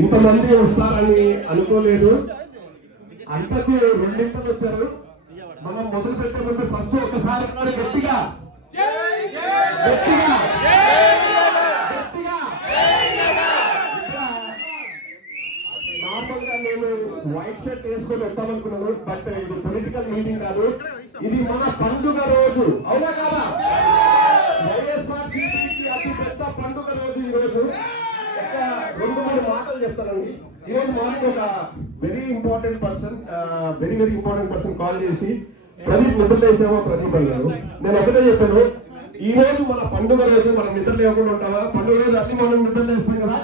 ఇంతమంది వస్తారని అనుకోలేదు. అంతకు రెండింతలు వచ్చారు. మనం మొదలు పెట్టే ముందు ఫస్ట్ ఒకసారి గట్టిగా గట్టిగా నార్మల్ గా నేను వైట్ షర్ట్ వేసుకొని వద్దామనుకున్నాను. బట్ ఇది పొలిటికల్ మీటింగ్ కాదు, ఇది మన పండుగ రోజు. అవునా కాదా? వైఎస్ఆర్సీపీకి అతి పెద్ద పండుగ రోజు ఈ రోజు. రెండు మూడు మాటలు చెప్తానండి. ఈ రోజు మార్నింగ్ ఒక వెరీ ఇంపార్టెంట్ పర్సన్ కాల్ చేసి ప్రదీప్ నిద్ర లేచావా ప్రదీప్ అన్నారు. నేను ఒకటే చెప్పాను, ఈ రోజు మన పండుగ రోజు మనం నిద్ర లేకుండా ఉంటావా? పండుగ రోజు అన్ని మనం నిద్ర లేస్తాం కదా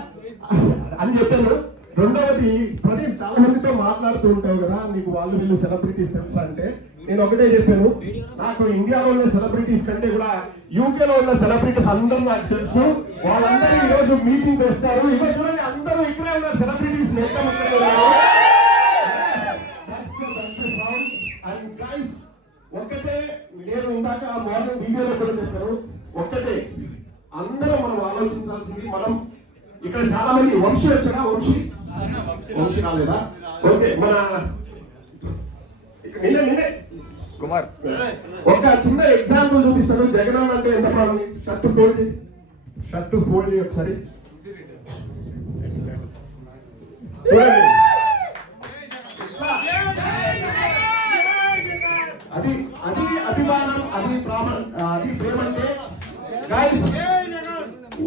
అని చెప్పాను. రెండవది, ప్రదీప్ చాలా మందితో మాట్లాడుతూ ఉంటావు కదా, నీకు వాళ్ళు వీళ్ళు సెలబ్రిటీస్ తెలుసా అంటే నేను ఒకటే చెప్పాను, నాకు ఇండియాలో ఉన్న సెలబ్రిటీస్ కంటే కూడా యూకేలో ఉన్న సెలబ్రిటీస్ అందరూ నాకు తెలుసు. వాళ్ళందరూ ఈ రోజు మీటింగ్ వస్తారు. ఇక చూడండి, అందరూ ఇక్కడే ఉన్నారు సెలబ్రిటీస్. ఒక్కటే, నేను ఇందాక మార్నింగ్ వీడియోలో కూడా చెప్పాను, ఒక్కటే అందరూ మనం ఆలోచించాల్సింది, మనం ఇక్కడ చాలా మంది వంశీ వచ్చారా? వంశీ రాలేదా? ఓకే, మన నిన్నే కుమార్ ఒక చిన్న ఎగ్జాంపుల్ చూపిస్తాను. జగన్ అంటే ఎంత ప్రాణం. షర్ట్ ఫోల్డ్ ఒకసారి అది అది అభిమానం, అది అది ప్రేమ. అంటే గైస్,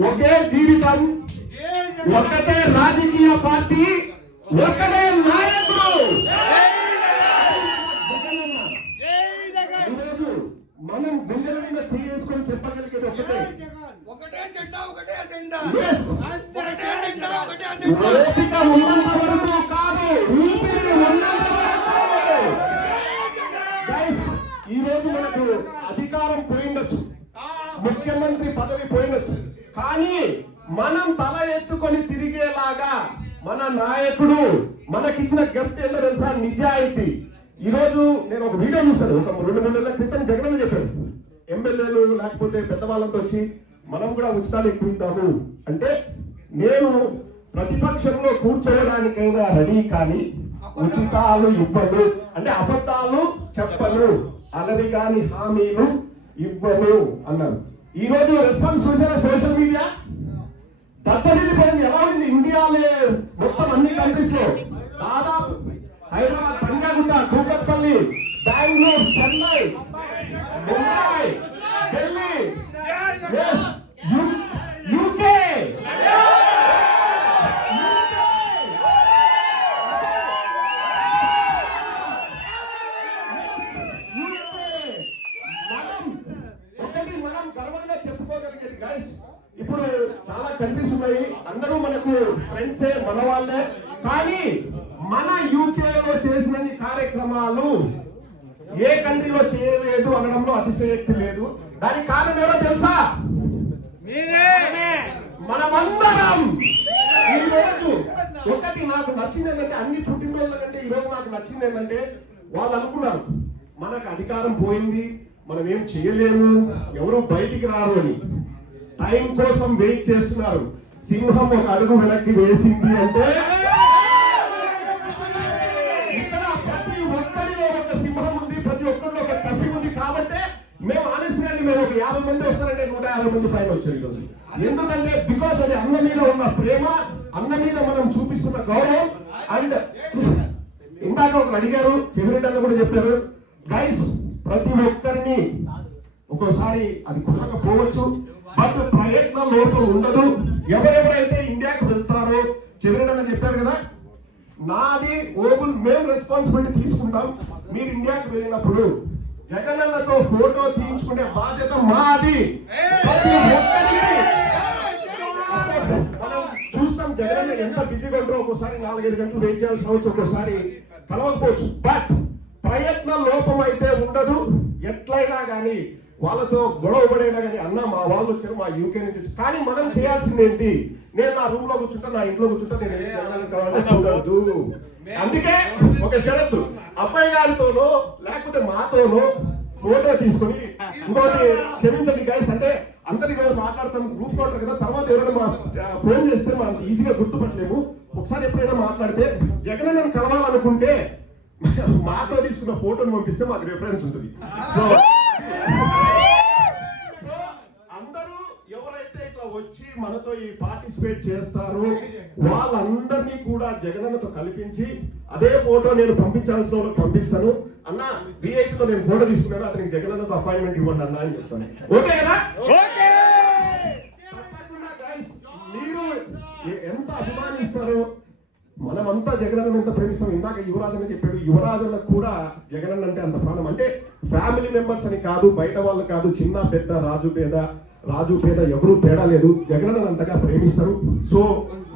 ఒకే జీవితం, ఒక్కటే రాజకీయ పార్టీ, ఒక్కటే నాయకుడు. మనం గుండెల మీద చేసుకొని చెప్పగలిగేది ఒకటే జెండా, ఒకటే అజెండా. ఓపిక ఉన్నంత వరకు కాదు, ఊపిరి ఉన్నంత వరకు. ఈ రోజు మనకు అధికారం పోయిండొచ్చు, ముఖ్యమంత్రి పదవి పోయిండొచ్చు, కానీ మనం తల ఎత్తుకొని తిరిగేలాగా మన నాయకుడు మనకిచ్చిన గిఫ్ట్ ఏంటో తెలుసా? నిజాయితీ. ఈ రోజు నేను ఒక వీడియో చూస్తాను, ఒక 2-3 నెలల క్రితం జగన్ చెప్పాను, ఎమ్మెల్యేలు లేకపోతే పెద్దవాళ్ళంతా వచ్చి మనం కూడా ఉచితాలు ఎక్కువ ఇద్దాము అంటే, నేను ప్రతిపక్షంలో కూర్చోవడానికైనా రెడీ, కానీ ఉచితాలు ఇవ్వను అంటే అబద్ధాలు చెప్పను, అలరి కాని హామీలు ఇవ్వను అన్నారు. ఈ రోజు రెస్పాన్స్ చూసారా? సోషల్ మీడియా దత్తరిల్లిపోయింది. ఎలా ఉంది? ఇండియాలో మొత్తం అన్ని కంట్రీస్ లో దాదాపు హైదరాబాద్, పంజాగుట్ట, కూకట్పల్లి, బెంగళూరు, చెన్నై, ముంబై, ఢిల్లీ, యూకే, మనం గర్వంగా చెప్పుకోగలిగేది. గైస్, ఇప్పుడు చాలా కంట్రీస్ ఉన్నాయి, అందరూ మనకు ఫ్రెండ్సే, మన వాళ్ళే, కానీ మన యూకేలో చేసిన కార్యక్రమాలు ఏ కంట్రీలో చేయలేదు అనడంలో అతిశయోక్తి లేదు. దానికి కారణం ఎవరో తెలుసా? మనమందరం. ఈ రోజు ఒకటి నాకు నచ్చింది ఏంటంటే, అన్ని పుట్టినరోజుల కంటే ఈ రోజు నాకు నచ్చింది ఏంటంటే, వాళ్ళు అనుకున్నారు మనకు అధికారం పోయింది, మనం ఏం చేయలేము, ఎవరు బయటికి రారు అని. టైం కోసం వెయిట్ చేస్తున్నారు. సింహం ఒక అడుగు వెనక్కి వేసింది అంటే ఇక్కడ ప్రతి ఒక్కరిలో ఒక సింహం ఉంది, ప్రతి ఒక్కరిలో ఒక కసి ఉంది. కాబట్టి మేము ఆనెస్ట్గా మేము ఒక 50 మంది వస్తారంటే 150 మంది పైన వచ్చారు ఈరోజు. ఎందుకంటే బికాస్ అది అన్న మీద ఉన్న ప్రేమ, అన్న మీద మనం చూపిస్తున్న గౌరవం. అండ్ ఇందాక ఒకరు అడిగారు, చెవిరెడ్డి అన్న కూడా చెప్పారు, గైస్ ప్రతి ఒక్కరిని ఒక్కోసారి అది కుదరకపోవచ్చు, బట్ ప్రయత్న లోపం ఉండదు. ఎవరెవరైతే ఇండియాకు వెళ్తారో, చెవిరెడ్డి చెప్పారు కదా, నాది ఓబుల్, మేము రెస్పాన్సిబిలిటీ తీసుకుంటాం. మీరు ఇండియాకు వెళ్ళినప్పుడు జగన్ అన్నతో ఫోటో తీయించుకునే బాధ్యత మాది. ప్రతి ఒక్కరికి మనం చూస్తాం జగన్ అన్న ఎంత బిజీగా ఉంటారో, ఒక్కోసారి 4-5 గంటలు వెయిట్ చేయాల్సి రావచ్చు, ఒక్కోసారి కలవకపోవచ్చు. బట్ ప్రయత్న లోపం అయితే ఉండదు. ఎట్లయినా కానీ వాళ్ళతో గొడవ పడైనా కానీ, అన్న మా వాళ్ళు వచ్చారు, మా యూకే నుంచి వచ్చారు, కానీ మనం చేయాల్సింది ఏంటి? నేను నా రూమ్ లో కూర్చుంటా, నా ఇంట్లో కూర్చుంటా, నేను కుదరదు. అందుకే ఒక షరతు, అబ్బాయి గారితోనో లేకపోతే మాతోనో ఫోటో తీసుకుని, ఇంకోటి క్షమించండి గైస్, అంటే అందరు ఈరోజు మాట్లాడతాం గ్రూప్ లో ఉంటారు కదా, తర్వాత ఎవరైనా ఫోన్ చేస్తే మనం ఈజీగా గుర్తుపట్టలేము. ఒకసారి ఎప్పుడైనా మాట్లాడితే జగన్ నన్ను కలవాలనుకుంటే మాతో తీసుకున్న ఫోటోని పంపిస్తే మాకు రిఫరెన్స్ ఉంటుంది. సో అందరూ ఎవరైతే ఇట్లా వచ్చి మనతో ఈ పార్టిసిపేట్ చేస్తారో వాళ్ళందరినీ కూడా జగనన్నతో కల్పించి అదే ఫోటో నేను పంపించాల్సిన వాళ్ళకి పంపిస్తాను. అన్న విఐపితో నేను ఫోటో తీసుకున్నాను, అతనికి జగనన్నతో అపాయింట్మెంట్ ఇవ్వండి అన్న అని చెప్తాను. ఓకే కదా? మీరు ఎంత అభిమానిస్తారో, మనమంతా జగనన్న ఎంత ప్రేమిస్తాం. ఇందాక యువరాజు అని చెప్పాడు, యువరాజులకు కూడా జగనన్న అంటే అంత ప్రాణం. అంటే ఫ్యామిలీ మెంబర్స్ అని కాదు, బయట వాళ్ళు కాదు, చిన్న పెద్ద రాజు పేద ఎవరు తేడా లేదు, జగనన్న అంతగా ప్రేమిస్తారు. సో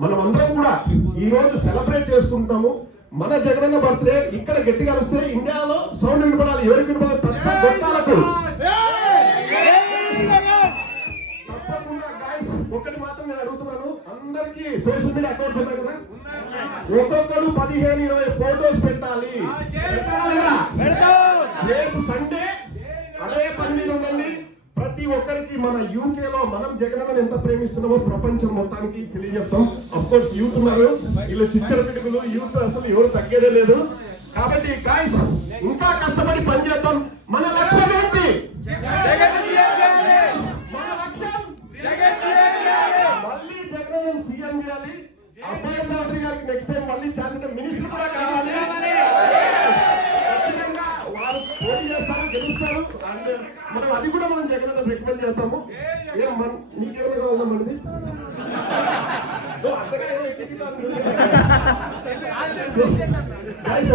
మనం అందరం కూడా ఈ రోజు సెలబ్రేట్ చేసుకుంటాము. మన జగనన్న బర్త్డే ఇక్కడ గట్టిగా వస్తే ఇండియాలో సౌండ్ వినపడాలి. ఎవరికి వినపడాలి? పచ్చ గొట్టాలకు. తప్పకుండా గైస్ ఒకటి మాత్రం నేను అడుగుతున్నాను, అందరికి సోషల్ మీడియా అకౌంట్ ఉంటాయి కదా, ఒక్కొక్కరు 15-20 ఫోటోస్ పెట్టాలి. రేపు సండే అదే పని మీద ఉండండి. ప్రతి ఒక్కరికి మన యూకే లో మనం జగనన్నను ఎంత ప్రేమిస్తున్నామో ప్రపంచం మొత్తానికి తెలియజెప్తాం. అఫ్ కోర్స్ యూత్ ఉన్నారు, వీళ్ళు చిచ్చర పిడుగులు, యూత్ అసలు ఎవరు తగ్గేదే లేదు. కాబట్టి గాయ్స్ ఇంకా కష్టపడి పనిచేద్దాం. మన లక్ష్యం ఏంటి? మన లక్ష్యం మళ్ళీ జగనన్నను సీఎం చేయాలి. అబ్బాయి చౌదరి గారికి నెక్స్ట్ టైం మళ్ళీ ఛాన్స్ మినిస్టర్ కూడా కావాలి. ఖచ్చితంగా వారు పోటీ చేస్తారు, గెలుస్తారు. అండ్ మనం అది కూడా మనం జగనన్న రికమెండ్ చేస్తాము. నీకేమైనా కావాలా మనది?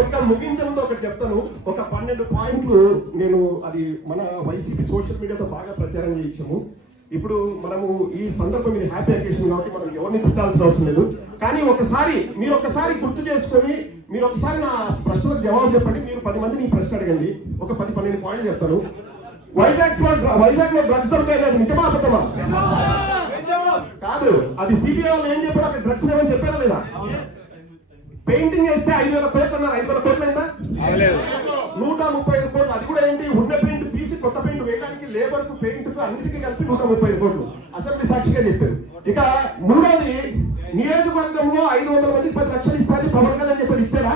ఒక్క ముగించడంతో ఒకటి చెప్తాను. ఒక 12 పాయింట్లు నేను అది మన వైసీపీ సోషల్ మీడియాతో బాగా ప్రచారం చేయించాము. ఇప్పుడు మనము ఈ సందర్భం ఇది హ్యాపీ అకేషన్ కాబట్టి మనం ఎవరిని తిట్టాల్సిన అవసరం లేదు. కానీ మీరు ఒకసారి గుర్తు చేసుకొని మీరు ఒకసారి నా ప్రశ్నలకు జవాబు చెప్పండి. మీరు 10 మందిని ఈ ప్రశ్న అడగండి. ఒక 10-12 పాయింట్లు చెప్తాను. వైజాగ్ లో డ్రగ్స్ దొరికాయి, అది నిజమా అబద్ధమా? కాదు, అది సిబిఐ వాళ్ళు ఏం చెప్పారు, అక్కడ డ్రగ్స్ ఏమని చెప్పారా లేదా? పెయింటింగ్ వేస్తే 5,000 కోట్లు అన్నారు, 5,000 కోట్లు అయిందా? 135 కోట్లు. అది కూడా ఏంటి, ఉన్న పెయింట్ తీసి కొత్త పెయింట్ వేయడానికి లేబర్ కు పెయింట్ కు అన్నిటికీ కలిపి 135 కోట్లు అసెంబ్లీ సాక్షిగా చెప్పారు. ఇక మూడోది, నియోజకవర్గంలో 500 మందికి 10 లక్షలు ఇస్తారని పవన్ కళ్యాణ్ చెప్పారు. ఇచ్చాడా?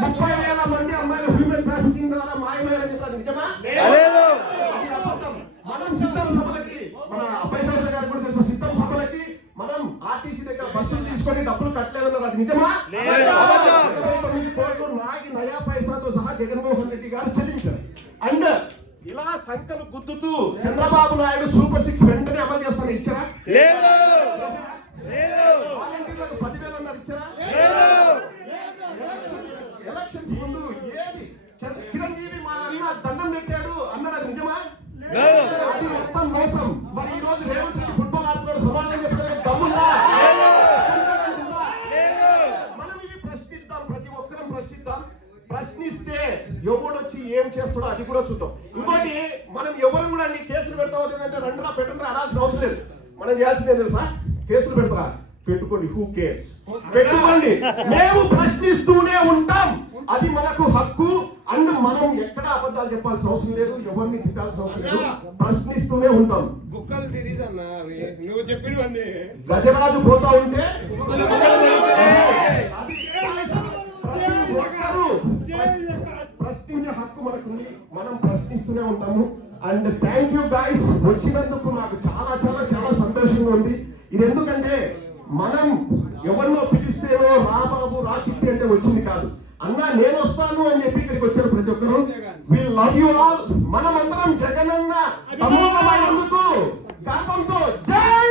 30,000 మంది అమ్మాయిలు హ్యూమన్ ట్రాఫికింగ్ ద్వారా మాయమయ్యారని చెప్పారు. నిజమా? మనం సిద్ధం సభలకి, మన అబ్బాయి చౌదరి గారు కూడా తెలుసు, సిద్ధం సభలకి మనం ఆర్టీసీ దగ్గర బస్సులు తీసుకొని డబ్బులు కట్టలేదన్నారు. అది నిజమా? 29 కోట్లు నాకి నయా పైసాతో సహా జగన్మోహన్ రెడ్డి గారు చెల్లించారు. అండ్ ఇలా సంఖ్యలు గుద్దుతూ చంద్రబాబు నాయుడు సూపర్ 6 వెంటనే అమలు చేస్తాను. ఇచ్చారా? వాలంటీర్లకు 10,000 అన్నారు. ఇచ్చారా? ఎలక్షన్స్ ముందు ఏది చిరంజీవి మా అన్న దండం పెట్టాడు అన్నాడు, అది నిజమా? అది మొత్తం మోసం. మరి ఈ రోజు రేవంత్ రెడ్డి ఫుట్బాల్ ఆడుతున్నాడు, సమాధానం చెప్పలేదు. దమ్ముందా? మనం ఇవి ప్రశ్నిద్దాం, ప్రతి ఒక్కరం ప్రశ్నిద్దాం. ప్రశ్నిస్తే ఎవడొచ్చి ఏం చేస్తాడో అది కూడా చూద్దాం. ఇంకోటి, మనం ఎవరు కూడా నీ కేసులు పెడతావు లేదంటే రండురా పెట్టండి అనాల్సిన అవసరం లేదు. మనం చేయాల్సిందే తెలుసా? కేసులు పెడతారా? పెట్టుకోండి, హూ కేస్ పెట్టుకోండి. మేము ప్రశ్నిస్తూనే ఉంటాం, అది మనకు హక్కు. అండ్ మనం ఎక్కడ అబద్ధాలు చెప్పాల్సిన అవసరం లేదు, ఎవరిని తిట్టాల్సిన అవసరం లేదు, ప్రశ్నిస్తూనే ఉంటాం. గజరాజు పోతా ఉంటే ప్రశ్నించే హక్కు మనకుంది, మనం ప్రశ్నిస్తూనే ఉంటాము. అండ్ థ్యాంక్ యూ గైస్, వచ్చినందుకు నాకు చాలా చాలా చాలా సంతోషంగా ఉంది. ఇది ఎందుకంటే మనం ఎవరినో పిలిస్తేనో రా బాబు రా చిట్టి అంటే వచ్చింది కాదు, అన్నా నేను వస్తాను అని చెప్పి ఇక్కడికి వచ్చారు ప్రతి ఒక్కరు. We love you all. మనమందరం జగనన్న అమూల్యమైనందుకు గర్వంతో జై